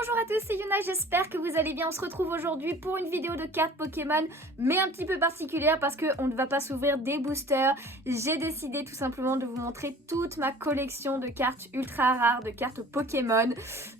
Bonjour à tous, c'est Yuna, j'espère que vous allez bien. On se retrouve aujourd'hui pour une vidéo de cartes Pokémon, mais un petit peu particulière parce qu'on ne va pas s'ouvrir des boosters. J'ai décidé tout simplement de vous montrer toute ma collection de cartes ultra rares, de cartes Pokémon.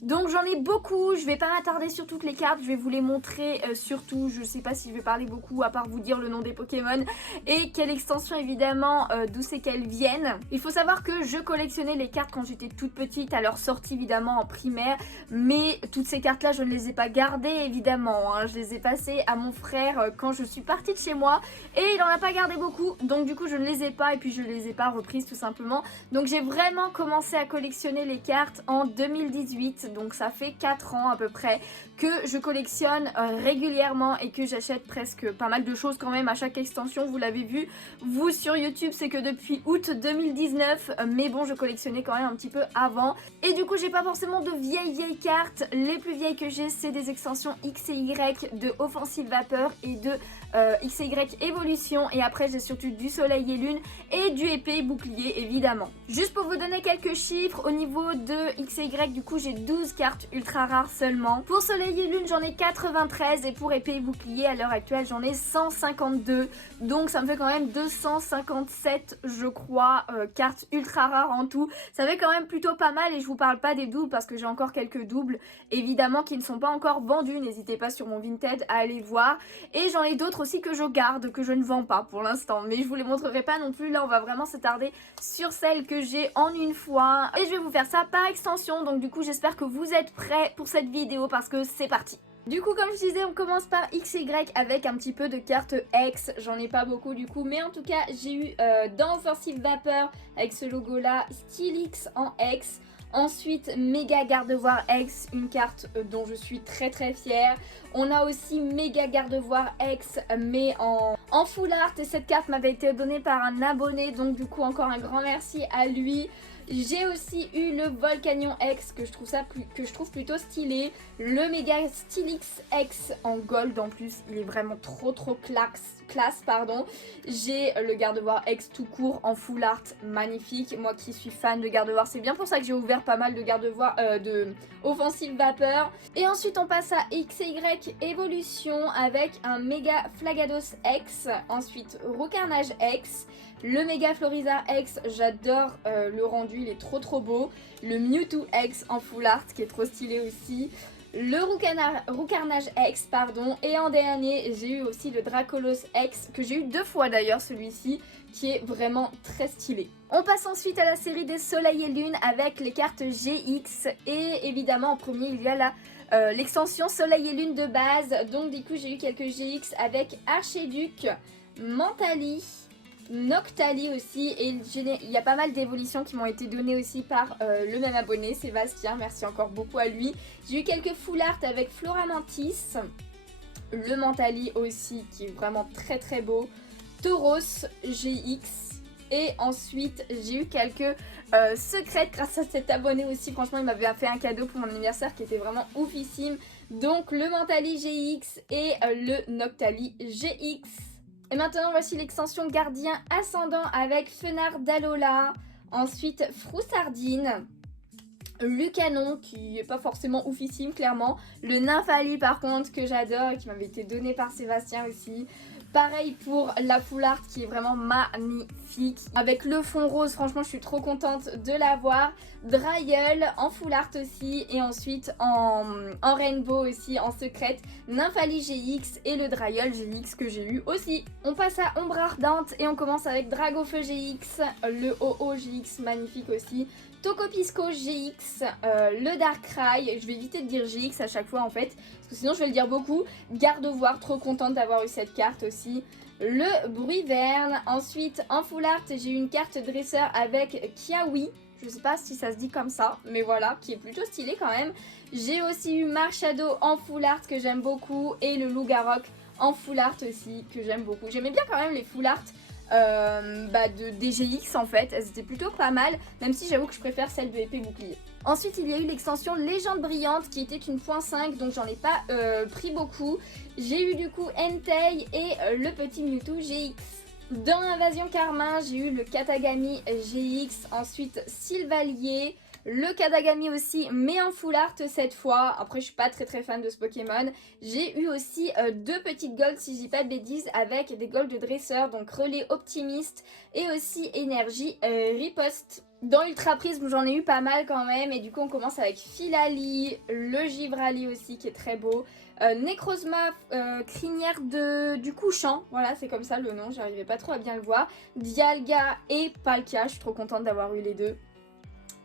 Donc j'en ai beaucoup, je vais pas m'attarder sur toutes les cartes, je vais vous les montrer surtout. Je sais pas si je vais parler beaucoup à part vous dire le nom des Pokémon et quelle extension évidemment, d'où c'est qu'elles viennent. Il faut savoir que je collectionnais les cartes quand j'étais toute petite, à leur sortie évidemment en primaire, mais toutes ces cartes là je ne les ai pas gardées évidemment, hein. Je les ai passées à mon frère quand je suis partie de chez moi et il en a pas gardé beaucoup, donc du coup je ne les ai pas et puis je les ai pas reprises tout simplement. Donc j'ai vraiment commencé à collectionner les cartes en 2018, donc ça fait 4 ans à peu près que je collectionne régulièrement et que j'achète presque pas mal de choses quand même à chaque extension. Vous l'avez vu vous sur YouTube, c'est que depuis août 2019, mais bon je collectionnais quand même un petit peu avant et du coup j'ai pas forcément de vieilles cartes. Les plus vieilles que j'ai, c'est des extensions X et Y de Offensive Vapeur et de X et Y Évolution, et après j'ai surtout du Soleil et Lune et du Épée et Bouclier évidemment. Juste pour vous donner quelques chiffres, au niveau de X et Y, du coup j'ai 12 cartes ultra rares seulement. Pour Soleil et Lune j'en ai 93 et pour Épée et Bouclier à l'heure actuelle j'en ai 152, donc ça me fait quand même 257 je crois cartes ultra rares en tout. Ça fait quand même plutôt pas mal et je vous parle pas des doubles parce que j'ai encore quelques doubles évidemment qui ne sont pas encore vendus, n'hésitez pas sur mon Vinted à aller voir, et j'en ai d'autres aussi que je garde, que je ne vends pas pour l'instant, mais je vous les montrerai pas non plus. Là on va vraiment s'attarder sur celles que j'ai en une fois et je vais vous faire ça par extension, donc du coup j'espère que vous êtes prêts pour cette vidéo parce que c'est parti. Du coup comme je disais, on commence par XY avec un petit peu de cartes X, j'en ai pas beaucoup du coup, mais en tout cas j'ai eu dans Offensive Vapeur avec ce logo là, Steelix en X. Ensuite Méga Gardevoir X, une carte dont je suis très fière. On a aussi Méga Gardevoir X mais en full art, et cette carte m'avait été donnée par un abonné, donc du coup encore un grand merci à lui. J'ai aussi eu le Volcanion X que je trouve plutôt stylé. Le Méga Steelix X en gold en plus, il est vraiment trop classe pardon. J'ai le Gardevoir X tout court en full art, magnifique. Moi qui suis fan de Gardevoir, c'est bien pour ça que j'ai ouvert pas mal de Gardevoir de Offensive Vapeur. Et ensuite on passe à XY Évolution avec un Méga Flagados X. Ensuite Roucarnage X. Le Méga Florizard X, j'adore le rendu, il est trop beau. Le Mewtwo X en full art qui est trop stylé aussi. Le Roucarnage X pardon. Et en dernier j'ai eu aussi le Dracolos X que j'ai eu 2 fois d'ailleurs, celui-ci qui est vraiment très stylé. On passe ensuite à la série des Soleil et Lune avec les cartes GX, et évidemment en premier il y a l'extension Soleil et Lune de base. Donc du coup j'ai eu quelques GX avec Archiduc, Mentali, Noctali aussi, et il y a pas mal d'évolutions qui m'ont été données aussi par le même abonné, Sébastien, merci encore beaucoup à lui. J'ai eu quelques full art avec Floramantis, le Mentali aussi qui est vraiment très beau, Tauros GX, et ensuite j'ai eu quelques secrets grâce à cet abonné aussi. Franchement il m'avait fait un cadeau pour mon anniversaire qui était vraiment oufissime, donc le Mentali GX et le Noctali GX. Et maintenant voici l'extension Gardien Ascendant avec Fenard d'Alola, ensuite Froussardine, Lucanon qui est pas forcément oufissime clairement, le Nymphali par contre que j'adore et qui m'avait été donné par Sébastien aussi. Pareil pour la full art qui est vraiment magnifique avec le fond rose, franchement je suis trop contente de l'avoir. Dryel en full art aussi, et ensuite en rainbow aussi en secrète, Nymphali GX et le Dryel GX que j'ai eu aussi. On passe à Ombre Ardente et on commence avec Dragofeu GX, le OO GX magnifique aussi, Tocopisco GX, le Darkrai, je vais éviter de dire GX à chaque fois en fait, parce que sinon je vais le dire beaucoup. Gardevoir, trop contente d'avoir eu cette carte aussi. Le Bruiverne, ensuite en full art j'ai eu une carte dresseur avec Kiawi, je sais pas si ça se dit comme ça, mais voilà, qui est plutôt stylé quand même. J'ai aussi eu Marshado en full art que j'aime beaucoup, et le Loup-Garok en full art aussi que j'aime beaucoup. J'aimais bien quand même les full art de DGX en fait, elles étaent plutôt pas mal, même si j'avoue que je préfère celle de Épée Bouclier. Ensuite il y a eu l'extension Légende Brillante qui était une .5, donc j'en ai pas pris beaucoup. J'ai eu du coup Entei et le petit Mewtwo GX. Dans Invasion Carmin j'ai eu le Katagami GX, ensuite Sylvalier, le Kadagami aussi, mais en full art cette fois. Après, je suis pas très fan de ce Pokémon. J'ai eu aussi deux petites golds, si je dis pas de bêtises, avec des golds de dresseur, donc relais optimiste et aussi énergie riposte. Dans Ultra Prisme, j'en ai eu pas mal quand même, et du coup on commence avec Philali, le Givrali aussi qui est très beau, Necrozma, crinière du couchant, voilà c'est comme ça le nom, j'arrivais pas trop à bien le voir, Dialga et Palkia, je suis trop contente d'avoir eu les deux.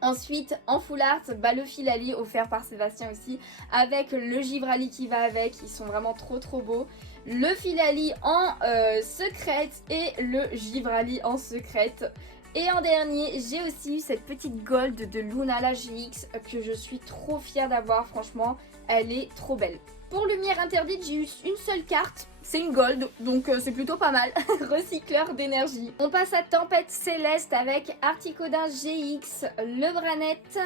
Ensuite, en full art, le Philali offert par Sébastien aussi, avec le Givrali qui va avec, ils sont vraiment trop beaux. Le Philali en secrète et le Givrali en secrète. Et en dernier, j'ai aussi eu cette petite gold de Lunala GX que je suis trop fière d'avoir, franchement, elle est trop belle. Pour Lumière Interdite, j'ai eu une seule carte, c'est une gold, donc c'est plutôt pas mal. Recycleur d'énergie. On passe à Tempête Céleste avec Articodin GX, le Branette,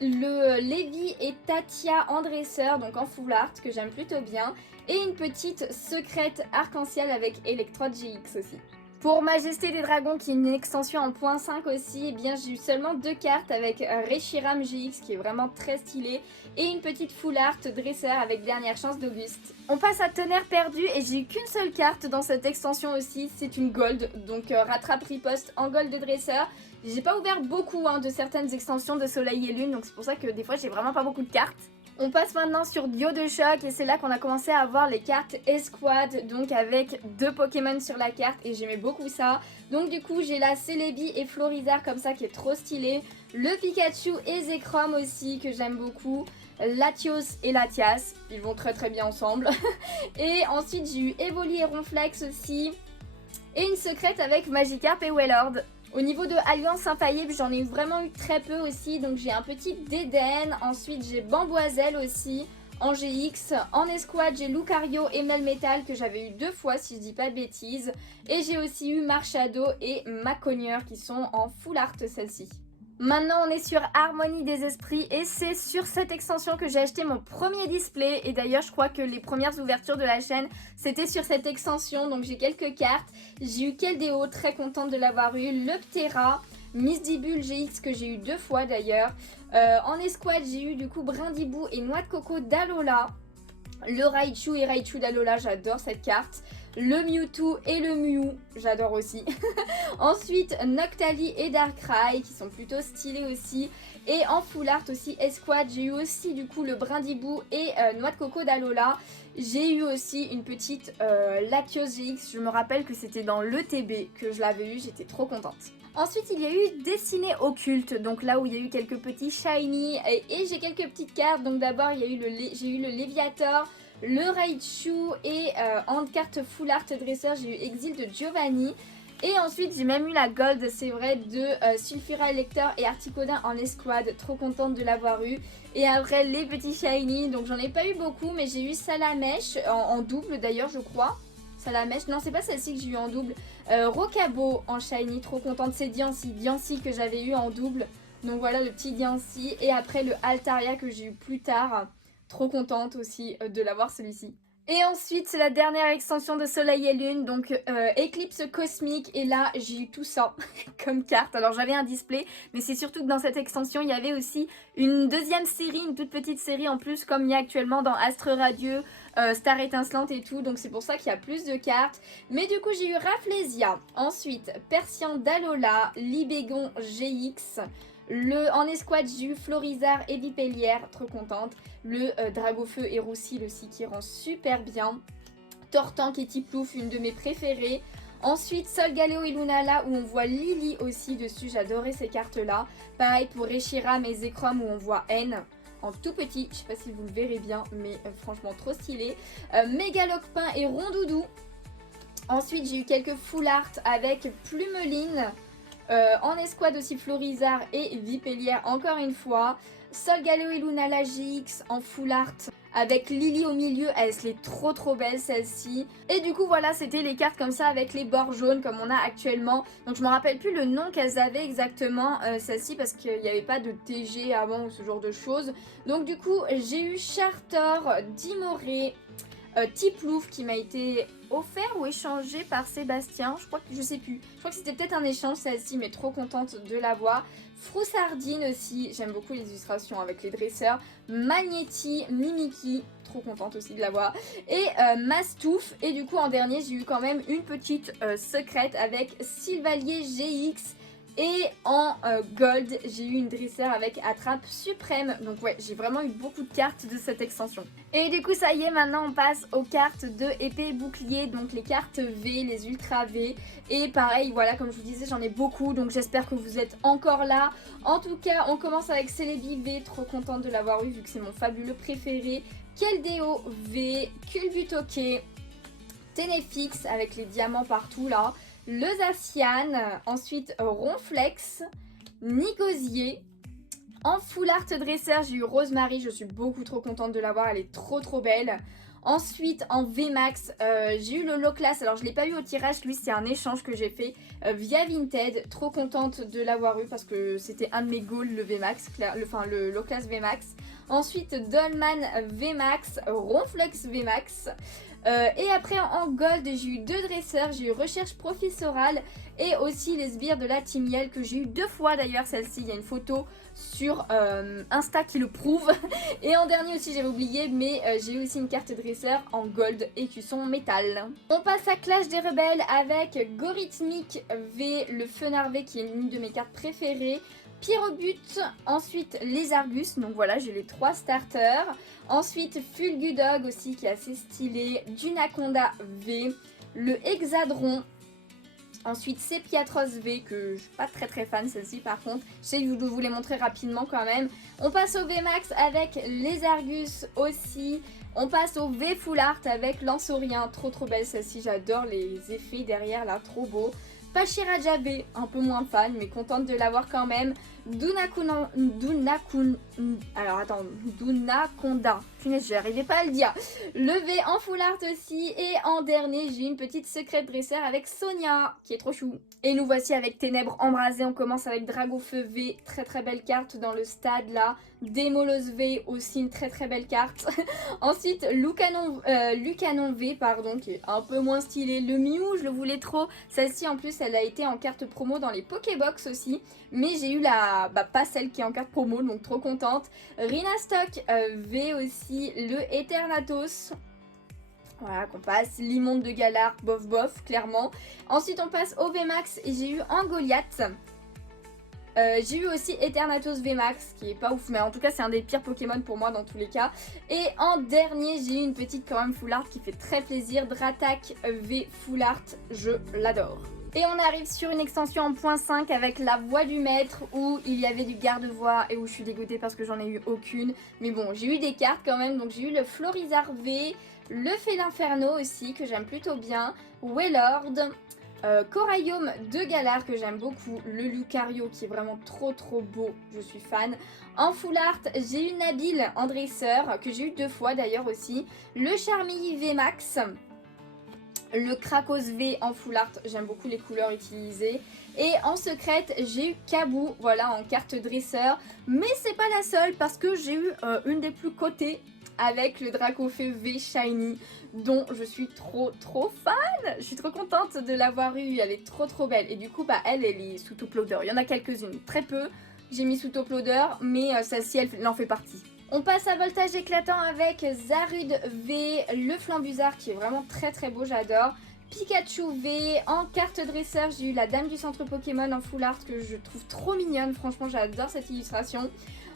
le Lévi et Tatia en dresseur, donc en full art, que j'aime plutôt bien. Et une petite secrète arc-en-ciel avec Electrode GX aussi. Pour Majesté des Dragons, qui est une extension en .5 aussi, eh bien j'ai eu seulement deux cartes avec Reshiram GX qui est vraiment très stylé et une petite full art dresseur avec Dernière Chance d'Auguste. On passe à Tonnerre Perdu et j'ai eu qu'une seule carte dans cette extension aussi, c'est une gold, donc Rattrape Riposte en gold de dresseur. J'ai pas ouvert beaucoup de certaines extensions de Soleil et Lune, donc c'est pour ça que des fois j'ai vraiment pas beaucoup de cartes. On passe maintenant sur Duo de Choc et c'est là qu'on a commencé à avoir les cartes Escouade, donc avec deux Pokémon sur la carte et j'aimais beaucoup ça. Donc du coup j'ai la Celebi et Florizarre comme ça qui est trop stylé. Le Pikachu et Zekrom aussi que j'aime beaucoup. Latios et Latias, ils vont très bien ensemble. Et ensuite j'ai eu Evoli et Ronflex aussi. Et une secrète avec Magikarp et Wailord. Au niveau de Alliance Impaillable, j'en ai vraiment eu très peu aussi. Donc j'ai un petit Dédenne. Ensuite j'ai Bamboiselle aussi en GX. En escouade, j'ai Lucario et Melmetal que j'avais eu deux fois si je dis pas de bêtises. Et j'ai aussi eu Marshado et Maconieur qui sont en full art celle-ci. Maintenant on est sur Harmonie des Esprits et c'est sur cette extension que j'ai acheté mon premier display et d'ailleurs je crois que les premières ouvertures de la chaîne c'était sur cette extension, donc j'ai quelques cartes. J'ai eu Keldeo, très contente de l'avoir eu, le Ptera, Misdibule GX que j'ai eu deux fois d'ailleurs. En escouade j'ai eu du coup Brindibou et Noix de Coco d'Alola. Le Raichu et Raichu d'Alola, j'adore cette carte. Le Mewtwo et le Mew, j'adore aussi. Ensuite, Noctali et Darkrai qui sont plutôt stylés aussi. Et en full art aussi, Escouade, j'ai eu aussi du coup le Brindibou et Noix de Coco d'Alola. J'ai eu aussi une petite Latios GX, je me rappelle que c'était dans l'ETB que je l'avais eu, j'étais trop contente. Ensuite, il y a eu Dessiné Occulte, donc là où il y a eu quelques petits shiny et j'ai quelques petites cartes. Donc d'abord, j'ai eu le Léviator, le Raichu et en carte full art dresseur, j'ai eu Exil de Giovanni. Et ensuite, j'ai même eu la gold, c'est vrai, de Sulfura Elector et Articodin en escouade. Trop contente de l'avoir eu. Et après, les petits shiny, donc j'en ai pas eu beaucoup, mais j'ai eu Salamèche en double d'ailleurs, je crois. Salamèche, non c'est pas celle-ci que j'ai eu en double. Rocabo en shiny, trop contente, c'est Diancie que j'avais eu en double. Donc voilà le petit Diancie. Et après le Altaria que j'ai eu plus tard. Trop contente aussi de l'avoir celui-ci. Et ensuite c'est la dernière extension de Soleil et Lune, donc Éclipse Cosmique. Et là j'ai eu tout ça comme carte. Alors j'avais un display, mais c'est surtout que dans cette extension il y avait aussi une deuxième série, une toute petite série en plus comme il y a actuellement dans Astre Radieux, Star Étincelante et tout. Donc c'est pour ça qu'il y a plus de cartes. Mais du coup j'ai eu Rafflesia, ensuite Persian d'Alola, Libégon GX. En escouade, j'ai eu Florizarre et Vipellière, trop contente. Le Dragofeu et Roussil aussi qui rend super bien. Tortank et Tiplouf, une de mes préférées. Ensuite, Solgaleo et Lunala où on voit Lily aussi dessus, j'adorais ces cartes-là. Pareil pour Reshiram et Zekrom où on voit N en tout petit, je sais pas si vous le verrez bien, mais franchement trop stylé. Mégalocpin et Rondoudou. Ensuite, j'ai eu quelques full art avec Plumeline. En escouade aussi Florizarre et Vipellière encore une fois. Solgaleo et Lunala GX en full art avec Lily au milieu, elle est trop belle celle-ci. Et du coup voilà, c'était les cartes comme ça avec les bords jaunes comme on a actuellement. Donc je me rappelle plus le nom qu'elles avaient exactement celle-ci parce qu'il n'y avait pas de TG avant ou ce genre de choses. Donc du coup j'ai eu Chartor, Dimoré, Tiplouf qui m'a été offert ou échangé par Sébastien, je sais plus. Je crois que c'était peut-être un échange celle-ci, mais trop contente de l'avoir. Froussardine aussi, j'aime beaucoup les illustrations avec les dresseurs. Magnetti, Mimiki, trop contente aussi de l'avoir. Et Mastouf, et du coup en dernier j'ai eu quand même une petite secrète avec Sylvalier GX. Et en gold, j'ai eu une dresseur avec attrape suprême. Donc ouais, j'ai vraiment eu beaucoup de cartes de cette extension. Et du coup, ça y est, maintenant on passe aux cartes de épée bouclier. Donc les cartes V, les ultra V. Et pareil, voilà, comme je vous disais, j'en ai beaucoup. Donc j'espère que vous êtes encore là. En tout cas, on commence avec Celebi V. Trop contente de l'avoir eu vu que c'est mon fabuleux préféré. Keldeo V, Culbutoke, Tenefix avec les diamants partout là. Le Zacian, ensuite Ronflex, Nigosier. En full art dresseur, j'ai eu Rosemary, je suis beaucoup trop contente de l'avoir, elle est trop belle. Ensuite, en VMAX, j'ai eu le low class. Alors, je ne l'ai pas eu au tirage, lui, c'est un échange que j'ai fait via Vinted. Trop contente de l'avoir eu parce que c'était un de mes goals, le VMAX, le low class VMAX. Ensuite, Dolman VMAX, Ronflex VMAX. Et après en gold j'ai eu 2 dresseurs, j'ai eu recherche professorale et aussi les sbires de la Team Yell que j'ai eu 2 fois d'ailleurs, celle-ci, il y a une photo sur Insta qui le prouve. Et en dernier aussi j'avais oublié, mais j'ai eu aussi une carte dresseur en gold écusson métal. On passe à Clash des Rebelles avec Gorithmic V, le Fenard V qui est une de mes cartes préférées. Pyrobut, ensuite les Argus, donc voilà j'ai les 3 starters. Ensuite Fulgudog aussi qui est assez stylé, Dunaconda V, le Hexadron. Ensuite Sepiatros V que je suis pas très fan celle-ci par contre, j'essaie de vous les montrer rapidement quand même. On passe au VMAX avec les Argus aussi. On passe au V Full Art avec Lanceaurien, trop belle celle-ci, j'adore les effets derrière là, trop beau. Pachiraja V, un peu moins fan, mais contente de l'avoir quand même. Dunaconda. Punaise, j'arrivais pas à le dire. Le V en full art aussi. Et en dernier, j'ai une petite secrète dresseur avec Sonia, qui est trop chou. Et nous voici avec Ténèbres embrasées. On commence avec Dragofeu V, très belle carte dans le stade là. Démolos V, aussi une très belle carte. Ensuite, Lucanon V, pardon, qui est un peu moins stylé. Le Mew, je le voulais trop. Celle-ci en plus, elle a été en carte promo dans les Pokébox aussi. Mais j'ai eu pas celle qui est en carte promo, donc trop contente. Rhinastock V aussi, le Eternatus. Voilà, qu'on passe. L'immonde de Galar, bof, clairement. Ensuite, on passe au VMAX et j'ai eu en Goliath. J'ai eu aussi Eternatus VMAX qui est pas ouf, mais en tout cas c'est un des pires Pokémon pour moi dans tous les cas. Et en dernier j'ai eu une petite quand même full art qui fait très plaisir, Dratak V full art, je l'adore. Et on arrive sur une extension en .5 avec la voix du maître où il y avait du garde-voix et où je suis dégoûtée parce que j'en ai eu aucune. Mais bon, j'ai eu des cartes quand même, donc j'ai eu le Florizarre V, le Félinferno aussi que j'aime plutôt bien, Wailord, Coraium de Galar que j'aime beaucoup, le Lucario qui est vraiment trop beau, je suis fan. En full art, j'ai eu Nabil en dresseur que j'ai eu 2 fois d'ailleurs aussi, le Charmilly VMAX. Le Krakos V en full art, j'aime beaucoup les couleurs utilisées. Et en secrète, j'ai eu Kabou, voilà, en carte dresseur. Mais c'est pas la seule parce que j'ai eu une des plus cotées avec le Dracofeu V Shiny, dont je suis trop fan. Je suis trop contente de l'avoir eu, elle est trop belle. Et du coup, elle est sous top loader. Il y en a quelques-unes, très peu. J'ai mis sous top loader, mais celle-ci, elle en fait partie. On passe à voltage éclatant avec Zarude V, le Flambuzard qui est vraiment très beau, j'adore. Pikachu V, en carte dresseur, j'ai eu la Dame du Centre Pokémon en full art que je trouve trop mignonne, franchement j'adore cette illustration.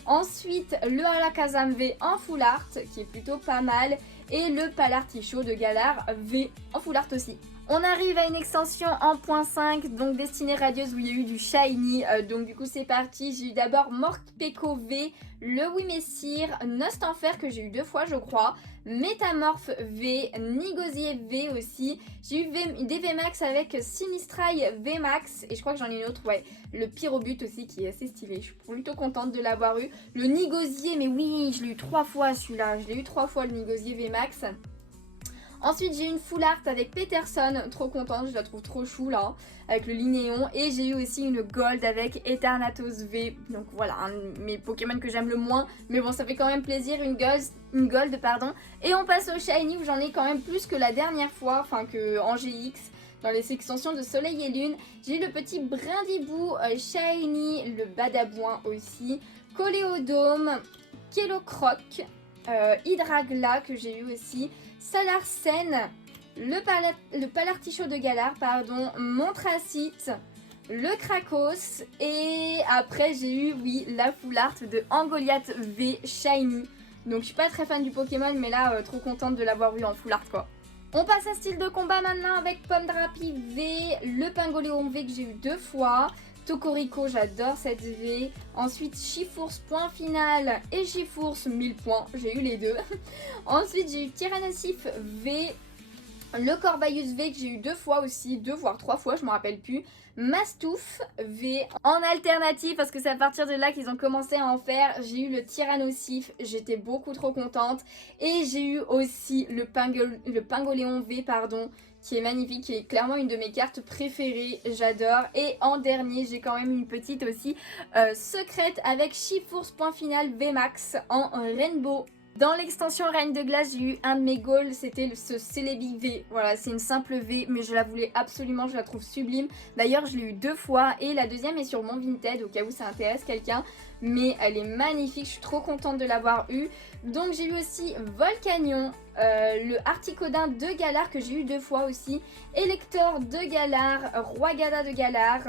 Ensuite, le Alakazam V en full art qui est plutôt pas mal. Et le Palartichaut de Galar V en full art aussi. On arrive à une extension en .5, donc destinée radieuse où il y a eu du shiny, donc du coup c'est parti. J'ai eu d'abord Morpeko V, le Wimessir, Nostanfer que j'ai eu 2 fois je crois, Métamorphe V, Nigosier V aussi. J'ai eu des VMAX avec Sinistrail VMAX et je crois que j'en ai une autre, ouais, le Pyrobut aussi qui est assez stylé. Je suis plutôt contente de l'avoir eu. Le Nigosier, mais oui, je l'ai eu 3 fois celui-là, je l'ai eu 3 fois le Nigosier VMAX. Ensuite j'ai une full art avec Peterson, trop contente, je la trouve trop chou là, avec le linéon. Et j'ai eu aussi une gold avec Eternatus V, donc voilà, un de mes Pokémon que j'aime le moins, mais bon ça fait quand même plaisir, une gold pardon. Et on passe au shiny où j'en ai quand même plus que la dernière fois, enfin que en GX. Dans les extensions de Soleil et Lune, j'ai eu le petit Brindibou shiny, le Badabouin aussi, Coléodome, Kellocroc, Hydragla que j'ai eu aussi, Salarsen, le Palartichaut de Galar, pardon, Montracite, le Krakos, et après j'ai eu, oui, la full art de Angoliath V shiny. Donc je suis pas très fan du Pokémon, mais là, trop contente de l'avoir eu en full art quoi. On passe à style de combat maintenant avec Pomdrapi V, le Pingoléon V que j'ai eu 2 fois, Tokorico, j'adore cette V, ensuite Chifours point final et Chifours 1000 points, j'ai eu les deux. Ensuite j'ai eu Tyrannosif V, le Corbayus V que j'ai eu 2 fois aussi, 2 voire 3 fois, je me rappelle plus. Mastouf V en alternative parce que c'est à partir de là qu'ils ont commencé à en faire. J'ai eu le Tyrannosif, j'étais beaucoup trop contente. Et j'ai eu aussi le Pingoléon V pardon, qui est magnifique, qui est clairement une de mes cartes préférées, j'adore. Et en dernier j'ai quand même une petite aussi secrète avec Chifours point final VMAX en Rainbow. Dans l'extension Reine de Glace, j'ai eu un de mes goals, c'était ce Celebi V. Voilà, c'est une simple V, mais je la voulais absolument, je la trouve sublime. D'ailleurs, je l'ai eu 2 fois et la deuxième est sur mon Vinted, au cas où ça intéresse quelqu'un. Mais elle est magnifique, je suis trop contente de l'avoir eu. Donc j'ai eu aussi Volcanion, le Articodin de Galar que j'ai eu 2 fois aussi. Elector de Galar, Roi-Gada de Galar,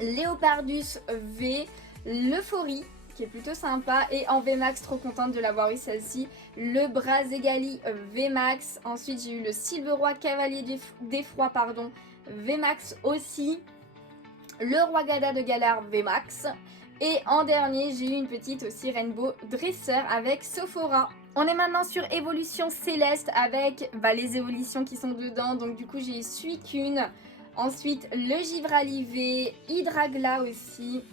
Léopardus V, l'Euphorie, qui est plutôt sympa, et en VMAX, trop contente de l'avoir eu celle-ci, le Brazegali VMAX. Ensuite j'ai eu le Silveroy Cavalier d'Effroi pardon, VMAX aussi, le Roi Gada de Galar VMAX, et en dernier j'ai eu une petite aussi Rainbow Dresseur avec Sophora. On est maintenant sur évolution céleste avec les évolutions qui sont dedans, donc du coup j'ai eu Suicune, ensuite le Givrali V, Hydragla aussi,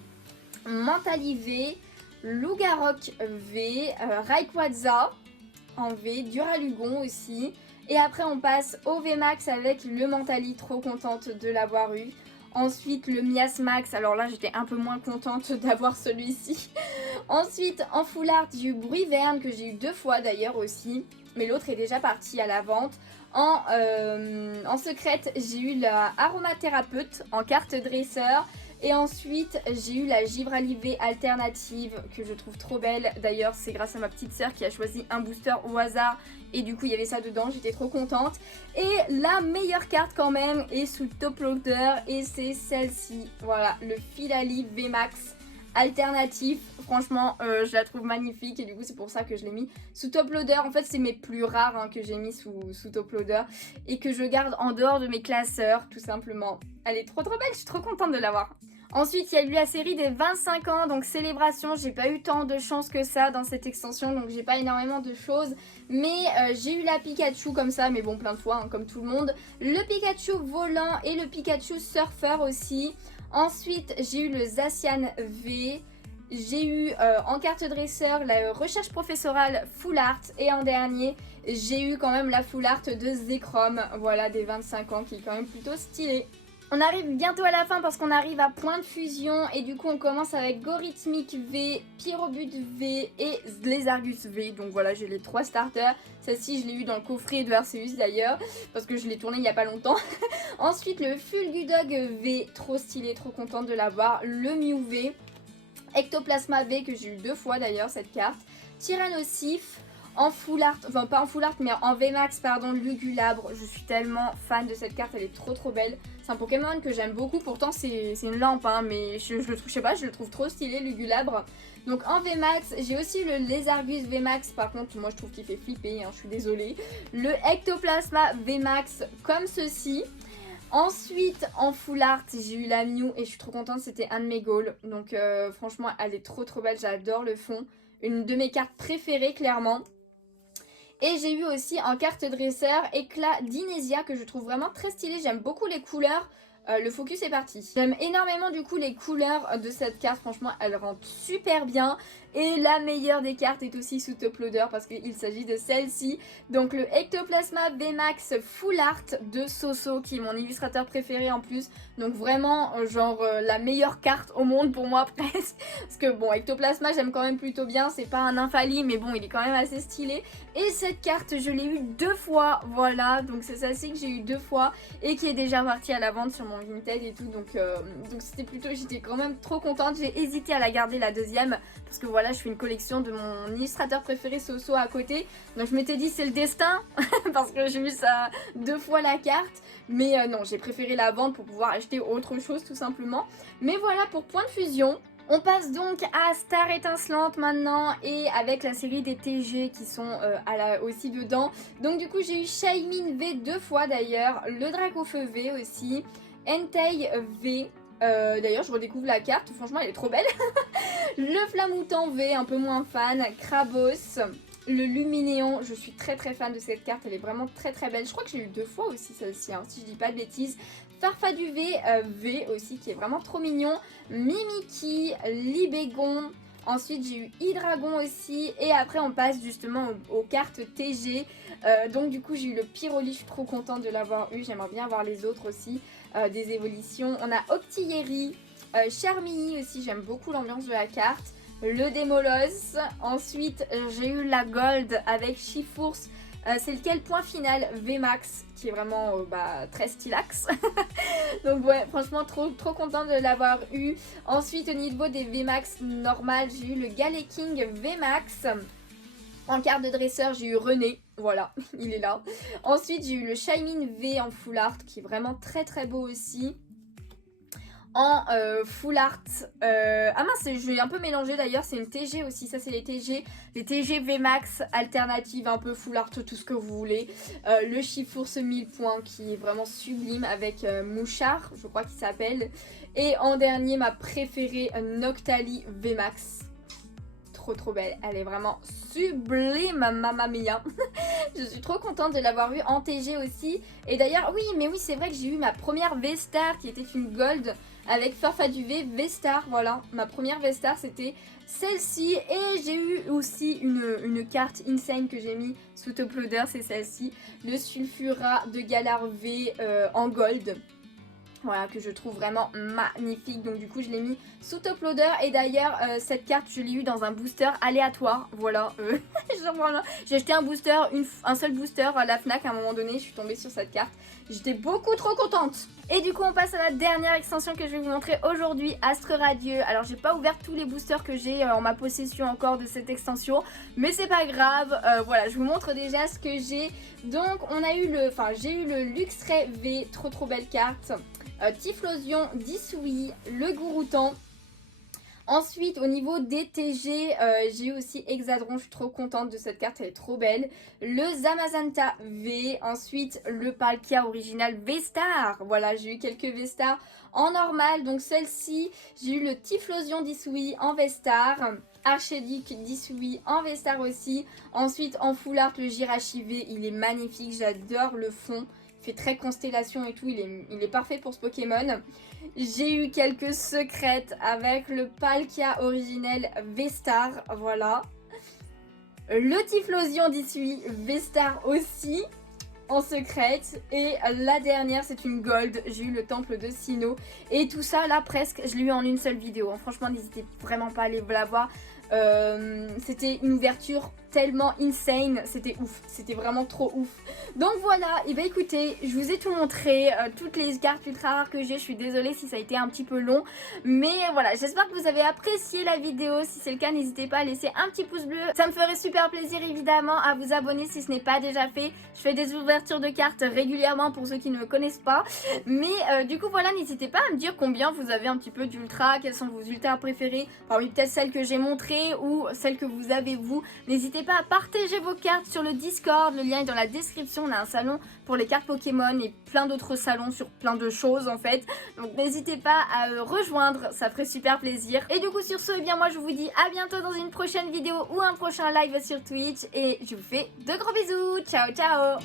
Mentalivé, Lougarok V, Rayquaza en V, Duralugon aussi. Et après on passe au VMAX avec le Mentali, trop contente de l'avoir eu. Ensuite le Miasmax, alors là j'étais un peu moins contente d'avoir celui-ci. Ensuite en full art j'ai eu Bruiverne que j'ai eu 2 fois d'ailleurs aussi. Mais l'autre est déjà parti à la vente. En secrète j'ai eu la Aromathérapeute en carte dresseur. Et ensuite j'ai eu la Givrali V alternative que je trouve trop belle. D'ailleurs c'est grâce à ma petite sœur qui a choisi un booster au hasard. Et du coup il y avait ça dedans, j'étais trop contente. Et la meilleure carte quand même est sous top loader. Et c'est celle-ci, voilà, le Filali VMAX alternatif. Franchement je la trouve magnifique et du coup c'est pour ça que je l'ai mis sous top loader. En fait c'est mes plus rares hein, que j'ai mis sous top loader et que je garde en dehors de mes classeurs tout simplement. Elle est trop belle, je suis trop contente de l'avoir. Ensuite il y a eu la série des 25 ans, donc célébration. J'ai pas eu tant de chance que ça dans cette extension, donc j'ai pas énormément de choses. Mais j'ai eu la Pikachu comme ça, mais bon plein de fois hein, comme tout le monde. Le Pikachu volant et le Pikachu surfeur aussi. Ensuite j'ai eu le Zacian V. J'ai eu en carte dresseur la recherche professorale full art. Et en dernier j'ai eu quand même la full art de Zekrom, voilà, des 25 ans, qui est quand même plutôt stylé. On arrive bientôt à la fin parce qu'on arrive à point de fusion et du coup on commence avec Gorithmic V, Pyrobut V et Zlezargus V. Donc voilà, j'ai les 3 starters. Celle-ci je l'ai eu dans le coffret de Arceus d'ailleurs parce que je l'ai tourné il n'y a pas longtemps. Ensuite le Fulgudog V, trop stylé, trop contente de l'avoir. Le Mew V, Ectoplasma V que j'ai eu 2 fois d'ailleurs cette carte. Tyrannosif. En full art, enfin pas en full art mais en VMAX pardon, Lugulabre. Je suis tellement fan de cette carte, elle est trop belle. C'est un Pokémon que j'aime beaucoup, pourtant c'est une lampe hein, mais je le trouve, je sais pas, je le trouve trop stylé Lugulabre. Donc en VMAX, j'ai aussi le Lézargus VMAX, par contre moi je trouve qu'il fait flipper, hein, je suis désolée. Le Ectoplasma VMAX comme ceci. Ensuite en full art j'ai eu la Mew et je suis trop contente, c'était un de mes goals. Donc franchement elle est trop belle, j'adore le fond. Une de mes cartes préférées clairement. Et j'ai eu aussi en carte dresseur Éclat d'Inésia que je trouve vraiment très stylé. J'aime beaucoup les couleurs. Le focus est parti. J'aime énormément du coup les couleurs de cette carte. Franchement, elle rentre super bien. Et la meilleure des cartes est aussi sous top loader parce qu'il s'agit de celle-ci. Donc le Ectoplasma VMAX Full Art de Soso qui est mon illustrateur préféré en plus. Donc vraiment genre la meilleure carte au monde pour moi presque. Parce que bon, Ectoplasma j'aime quand même plutôt bien, c'est pas un infali mais bon il est quand même assez stylé. Et cette carte je l'ai eu 2 fois, voilà, donc c'est celle-ci que j'ai eu 2 fois et qui est déjà partie à la vente sur mon Vinted et tout. Donc c'était plutôt, j'étais quand même trop contente, j'ai hésité à la garder la deuxième. Parce que voilà, je fais une collection de mon illustrateur préféré Soso à côté. Donc je m'étais dit c'est le destin parce que j'ai eu ça 2 fois la carte. Mais non, j'ai préféré la vendre pour pouvoir acheter autre chose tout simplement. Mais voilà pour Point de Fusion. On passe donc à Star Étincelante maintenant et avec la série des TG qui sont aussi dedans. Donc du coup j'ai eu Shaymin V 2 fois d'ailleurs, le Dracofeu V aussi, Entei V. D'ailleurs je redécouvre la carte, franchement elle est trop belle. Le Flamoutant V, un peu moins fan, Krabos, le Luminéon, je suis très fan de cette carte, elle est vraiment très belle. Je crois que j'ai eu 2 fois aussi celle-ci, hein, si je dis pas de bêtises. Farfaduvé V aussi qui est vraiment trop mignon, Mimiki, Libégon, ensuite j'ai eu Hydragon aussi et après on passe justement aux cartes TG. Donc du coup j'ai eu le Pyroli, je suis trop contente de l'avoir eu, j'aimerais bien avoir les autres aussi des évolutions. On a Octillerie, Charmilly aussi, j'aime beaucoup l'ambiance de la carte. Le Démolos, ensuite j'ai eu la Gold avec Chifours, c'est lequel point final VMAX qui est vraiment très stylax. Donc ouais, franchement trop contente de l'avoir eu. Ensuite au niveau des VMAX normales, j'ai eu le Galeking VMAX. En carte de dresseur, j'ai eu René, voilà, il est là. Ensuite j'ai eu le Shaymin V en full art qui est vraiment très beau aussi. En full art, ah mince, j'ai un peu mélangé d'ailleurs, c'est une TG aussi, ça c'est les TG VMAX alternative, un peu full art, tout ce que vous voulez. Le Chifours 1000 points qui est vraiment sublime avec Mouchard, je crois qu'il s'appelle. Et en dernier, ma préférée, Noctali VMAX. Trop belle, elle est vraiment sublime, mamma mia. Je suis trop contente de l'avoir vue en TG aussi. Et d'ailleurs oui c'est vrai que j'ai eu ma première V-Star qui était une Gold avec Farfaduvé V-Star, voilà, ma première V-Star c'était celle-ci. Et j'ai eu aussi une carte Insane que j'ai mis sous top loader, c'est celle-ci, le Sulfura de Galar V en Gold. Voilà, que je trouve vraiment magnifique. Donc du coup je l'ai mis sous top loader. Et d'ailleurs cette carte je l'ai eu dans un booster aléatoire. Voilà, j'ai acheté un booster, un seul booster à la Fnac à un moment donné. Je suis tombée sur cette carte. J'étais beaucoup trop contente. Et du coup on passe à la dernière extension que je vais vous montrer aujourd'hui, Astre Radieux. Alors j'ai pas ouvert tous les boosters que j'ai en ma possession encore de cette extension, mais c'est pas grave. Voilà, je vous montre déjà ce que j'ai. Donc on a eu j'ai eu le Luxray V, trop belle carte. Typhlosion, Dissoui, le Gouroutan. Ensuite au niveau des TG, j'ai eu aussi Hexadron, je suis trop contente de cette carte, elle est trop belle. Le Zamazenta V, ensuite le Palkia original V-Star, voilà j'ai eu quelques V-Star en normal. Donc celle-ci, j'ai eu le Typhlosion Dissoui en V-Star, Archedic Dissoui en V-Star aussi. Ensuite en full art le Jirachi V, il est magnifique, j'adore le fond. Il fait très constellation et tout, il est parfait pour ce Pokémon. J'ai eu quelques secrètes avec le Palkia originel V-Star, voilà. Le Typhlosion Dissoui V-Star aussi, en secrète. Et la dernière, c'est une Gold, j'ai eu le Temple de Sinnoh. Et tout ça, là, presque, je l'ai eu en une seule vidéo. Franchement, n'hésitez vraiment pas à aller la voir. C'était une ouverture tellement insane, c'était ouf, c'était vraiment trop ouf. Donc voilà, et bah écoutez, je vous ai tout montré, toutes les cartes ultra rares que j'ai. Je suis désolée si ça a été un petit peu long, mais voilà, j'espère que vous avez apprécié la vidéo. Si c'est le cas, n'hésitez pas à laisser un petit pouce bleu, ça me ferait super plaisir évidemment. À vous abonner si ce n'est pas déjà fait. Je fais des ouvertures de cartes régulièrement pour ceux qui ne me connaissent pas, mais du coup voilà, n'hésitez pas à me dire combien vous avez un petit peu d'ultra, quelles sont vos ultras préférées, parmi peut-être celles que j'ai montrées ou celles que vous avez vous. N'hésitez pas à partager vos cartes sur le Discord, le lien est dans la description. On a un salon pour les cartes Pokémon et plein d'autres salons sur plein de choses en fait. Donc n'hésitez pas à rejoindre, ça ferait super plaisir. Et du coup sur ce, eh bien moi je vous dis à bientôt dans une prochaine vidéo ou un prochain live sur Twitch. Et je vous fais de gros bisous, ciao ciao.